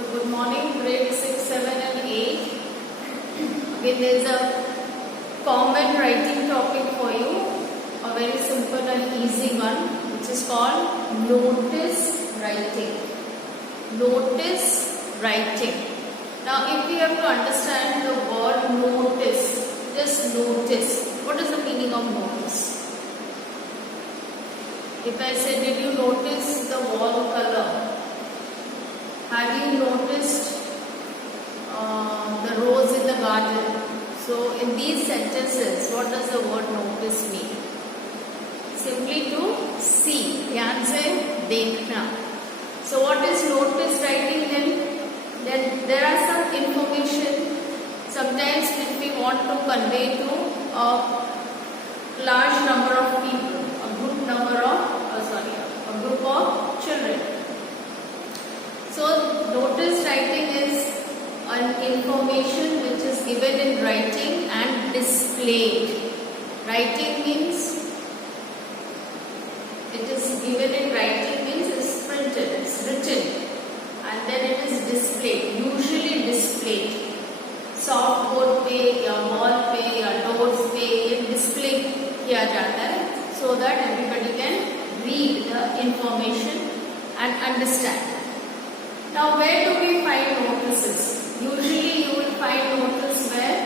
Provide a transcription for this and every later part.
So good morning, grade 6, 7 and 8. Again there is a common writing topic for you, a very simple and easy one, which is called notice writing. Notice writing. Now if we have to understand the word notice, just notice. What is the meaning of notice? If I say, did you notice the wall color? Have you noticed the rose in the garden? So in these sentences, what does the word notice mean? Simply to see. ध्यान से देखना. So what is notice writing then? Then there are some information sometimes which we want to convey to a large number of people, a group of children. So notice writing is an information which is given in writing and displayed. Writing means it is given in writing means it's printed, it's written, and then it is displayed, usually displayed. Soft board पे या wall पे या doors पे ये display किया जाता है so that everybody can read the information and understand. Now where do we find notices? Usually you will find notice where,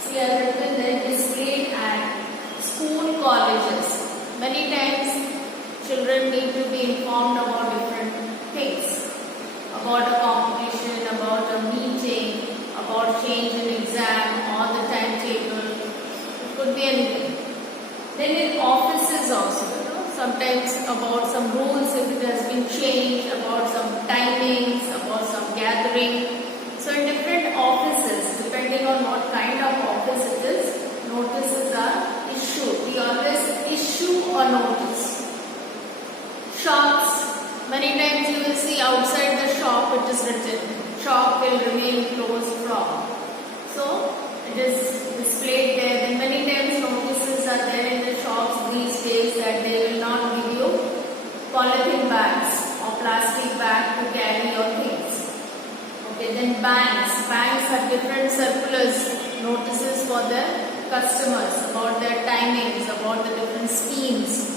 see I have written there, displayed at school, colleges. Many times children need to be informed about different things, about a competition, about a meeting, about change in exam or the timetable. It could be anything. Then in offices also, sometimes about some rules if it has been changed, about some timings, about some gathering. So in different offices, depending on what kind of office it is, notices are issued. We always issue a notice. Shops, many times you will see outside the shop it is written, shop will remain closed from. So it is displayed there. Then many times notices are there in the shops these days that they will not give you polythene bags or plastic bag to carry your things. Okay, then banks. Banks have different circulars, notices for their customers about their timings, about the different schemes.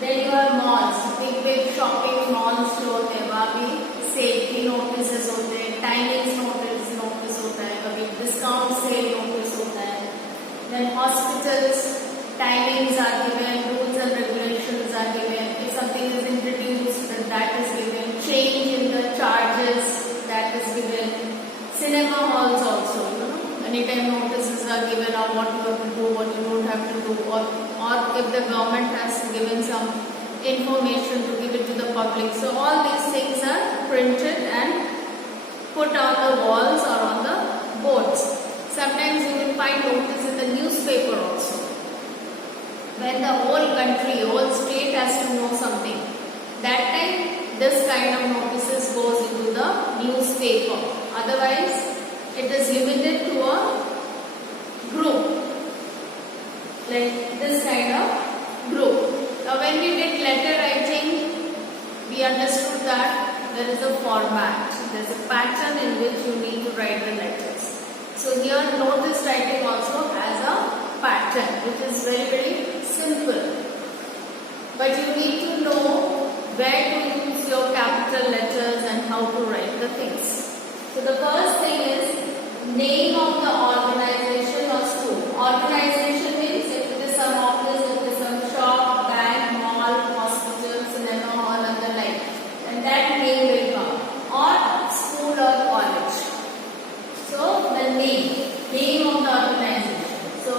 Then you have malls, big shopping malls जो होते हैं वहाँ भी cell की notices होते हैं, timings notice होता है, कभी discount sale notice होता है. Then hospitals, timings are given, rules and regulations are given. If something is introduced, then that is given. Change in the charges, that is given. Cinema halls also, anytime notices are given of what you have to do, what you don't have to do, or if the government has given some information to give it to the public. So all these things are printed and put on the walls or on the boards. Sometimes you will find notice in the newspaper also. When the whole country, whole state has to know something, that time this kind of notices goes into the newspaper. Otherwise, it is limited to a group, like this kind of group. Now when we did letter writing, we understood that there is a format, there is a pattern in which you need to write the letters. So here notice writing also has a pattern which is very simple. But you need to know where to use your capital letters and how to write the things. So the first thing is name of the organization or school. Organization means if it is some office, if it is some shop, bank, mall, hospital, cinema hall and the like. And that name will come. Or school or college. So the name of the organization. So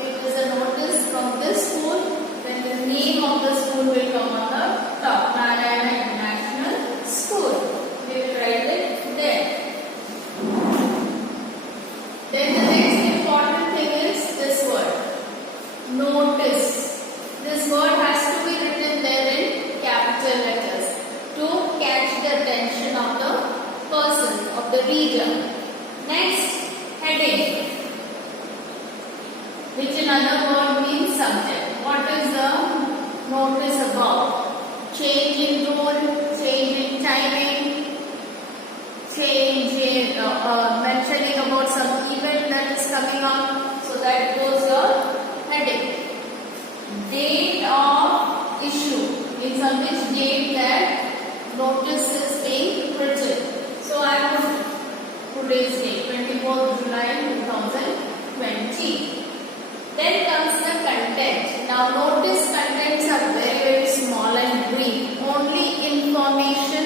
if there is a notice from this school, then the name of the school will come on the top. Narayana International School. We will write it there. Then the next important thing is this word, notice. This word has to be written there in capital letters to catch the attention of the person, of the reader. Next, heading, which in other word means subject. What is the notice about? Change in role, change in timing, date that notice is being printed. So I put today's date, 24th July 2020. Then comes the content. Now notice contents are very small and brief. Only information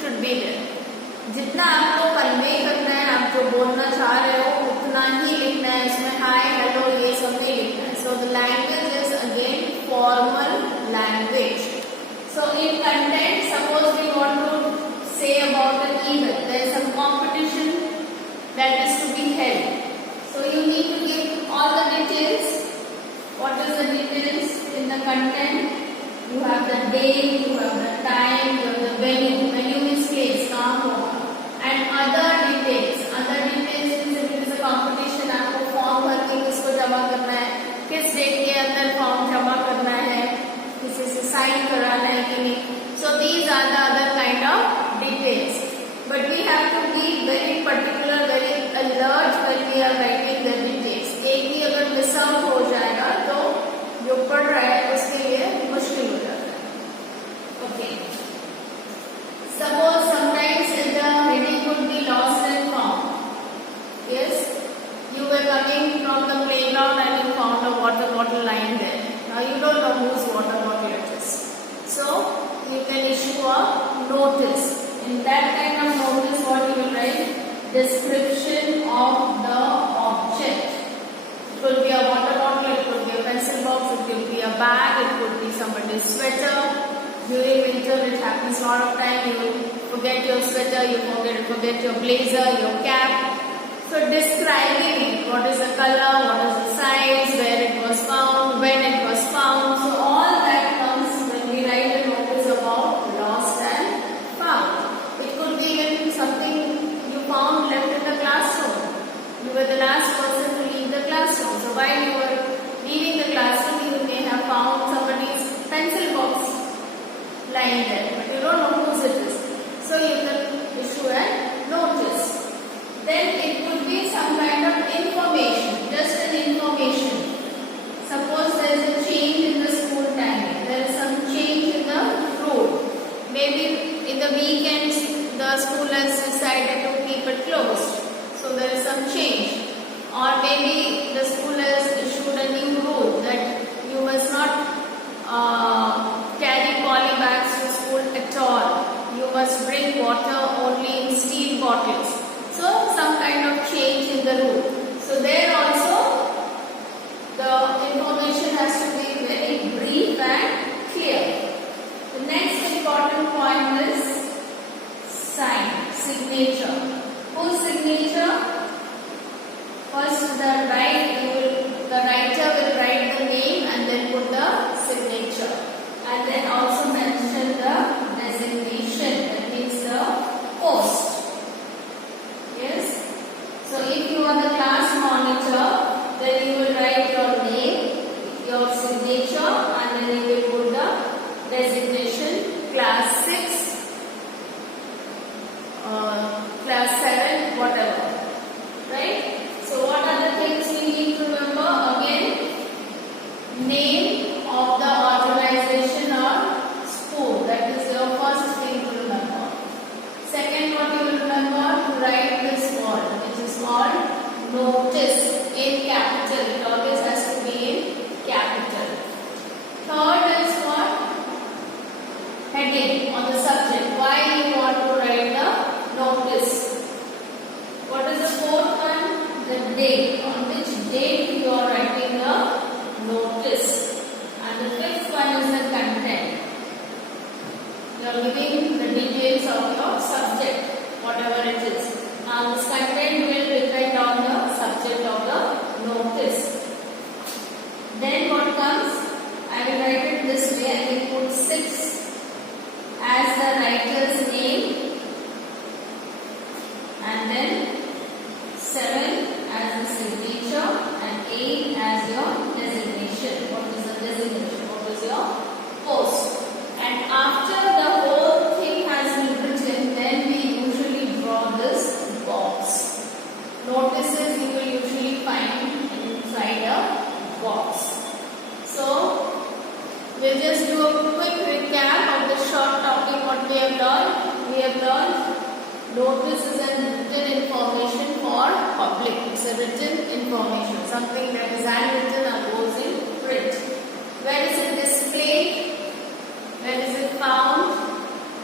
should be there. जितना आपको convey करना है, आप जो बोलना चाह रहे हो उतना ही लिखना है. उसमें हाय हेलो ये सब नहीं लिखना है. So the language is again formal language. So in content, suppose we want to say about an event, there is some competition that is to be held. So you need to give all the details. What is the details in the content? You have the date, you have the time, you have the venue. Venue means place, कहाँ होगा. And other details. Other details means if it is a competition, आपको form भर के किसको जमा करना है, किस डेट के अंदर फॉर्म जमा करना है, किसी से साइन कराना है कि नहीं. So these are the other kind of details. But we have to be very particular, very alert when we are writing the details. एक भी अगर मिस आउट हो जाएगा तो जो पढ़ रहा है उसके लिए मुश्किल हो जाता है. Okay. Suppose sometimes the heading could be lost and found. Yes, you were coming from the playground and you found a water bottle lying there. Now you don't know whose water bottle it is. So you can issue a notice. In that kind of notice, what you will write? Description of the object. It could be a water bottle, it could be a pencil box, it could be a bag, it could be somebody's sweater. During winter, it happens a lot of time. You forget your sweater, you forget your blazer, your cap. So describing it, what is the color, what is the size, where it was found, when it was found. So all that comes when we write a notice about lost and found. It could be even something you found left in the classroom. You were the last person to leave the classroom. So while you were leaving the classroom, you may have found somebody's pencil box lying there, but you don't know whose it is. So you can issue a notice. Then it could be some kind of information, just an information. Suppose there is a change in the school timing. There is some change in the route. Maybe in the weekends the school has decided to keep it closed. So there is some change. Or maybe the school has issued a new rule that you must not carry poly bags to school at all. You must bring water only in steel bottles. So some kind of change in the rule. So there also the information has to be very brief and clear. The next important point is sign, signature. Whose signature? First the writer will write the name and then put the signature. And then also mention the designation, that means the post. Yes. So if you are the class monitor, then you will write your name, your signature, and then you will put the designation, class 6, class 7, whatever. Right? So what are the things we need to remember? Again, name of the organization or school. That is your first thing to remember. Second, what you will remember, to write this word, which is called notice, in capital. It always has to be in capital. Third is what? Heading on the subject. Why you want to write the notice? What is the fourth one? The date. On which date you are writing the notice. And the fifth one is the content. You are giving the details of your subject, whatever it is. Now this content will depend on the subject of the notice. Then what comes? I will write it this way. I will put 6 as the writer's name, and then 7 as the signature, and 8 as your designation. What is the designation? What is your post? And after the whole thing has been written, then we usually draw this box. Notices you will usually find inside a box. So we'll just do a quick recap of the short Notice is a written information for public. It's a written information, something that is handwritten and goes in print. Where is it displayed? Where is it found?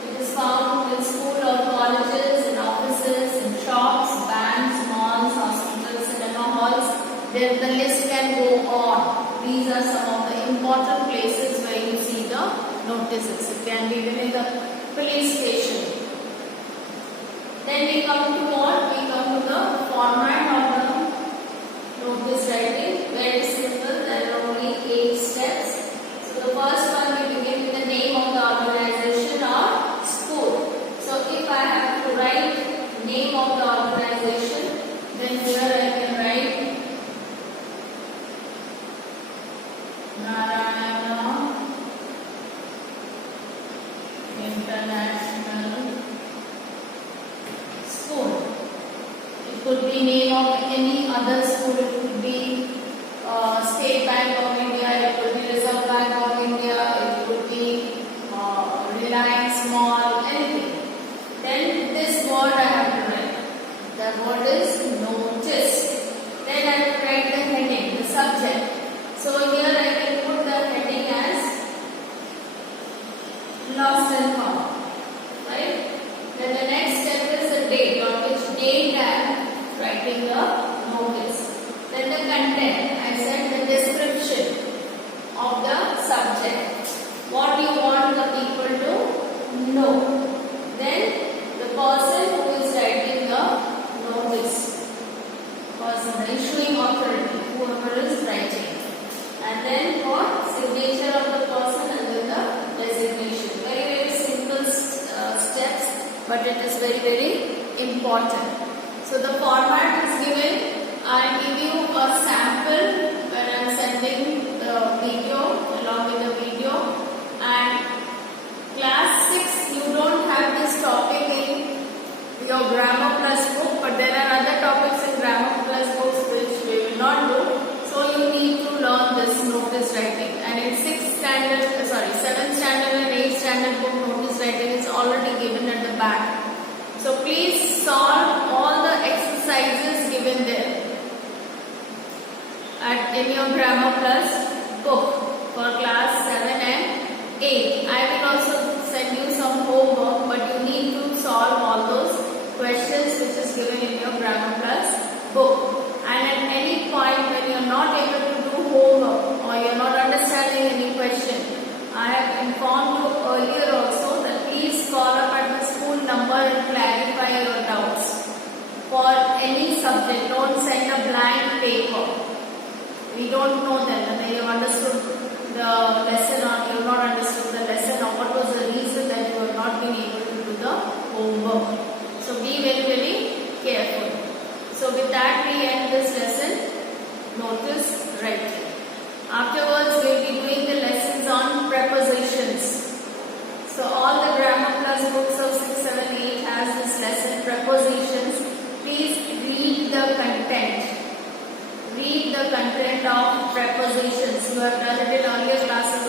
It is found in school or colleges, in offices, in shops, banks, malls, hospitals, cinema halls. Then the list can go on. These are some of the important places where you see the notices. It can be even in the police station. Then we come to what? We come to the format of the notice writing. Very simple. There are only 8 steps. So the first one, we begin with the name of the organization or school. So if I have to write name of the organization, then here I can write Narayana International School. It could be name of any other school. It could be State Bank of India. It could be Reserve Bank of India. It could be Reliance Mall. Anything. Then this word I have to write. The word is notice. Then I have to write the heading, the subject. So here I can put the heading as lost and found. Right? Then the next step is the date, on which date I am writing the notice. Then the content, I said the description of the subject. What you want the people to know. Then the person who is writing the notice. Person, the issuing authority, whoever is writing. And then what? Signature of the person and then the designation. Very, very simple steps, but it is very, very important. So the format is given. I give you a sample when I am sending the video along with the video. And class 6, you don't have this topic in your Grammar Plus book, but there are other topics in Grammar Plus books which we will not do. So you need to learn this notice writing. And in 7th standard and 8th standard book, notice writing is already given at the back. So please solve all the exercises given there in your Grammar Plus book for class 7 and 8. I will also send you some homework, but you need to solve all those questions which is given in your Grammar Plus book. And at any point when you are not able to do homework or you are not understanding any question, I have informed you earlier also that please call up at the school number and clarify your doubts. For any subject, don't send a blank paper. We don't know then whether you have understood the lesson or you have not understood the lesson, or what was the reason that you have not been able to do the homework. So be very, very careful. So with that we end this lesson, notice writing. Afterwards we will be doing the lessons on prepositions. So all the Grammar Plus books of 6, 7, 8 has this lesson, prepositions. Please read the content. Read the content of prepositions. You have done it in earlier classes.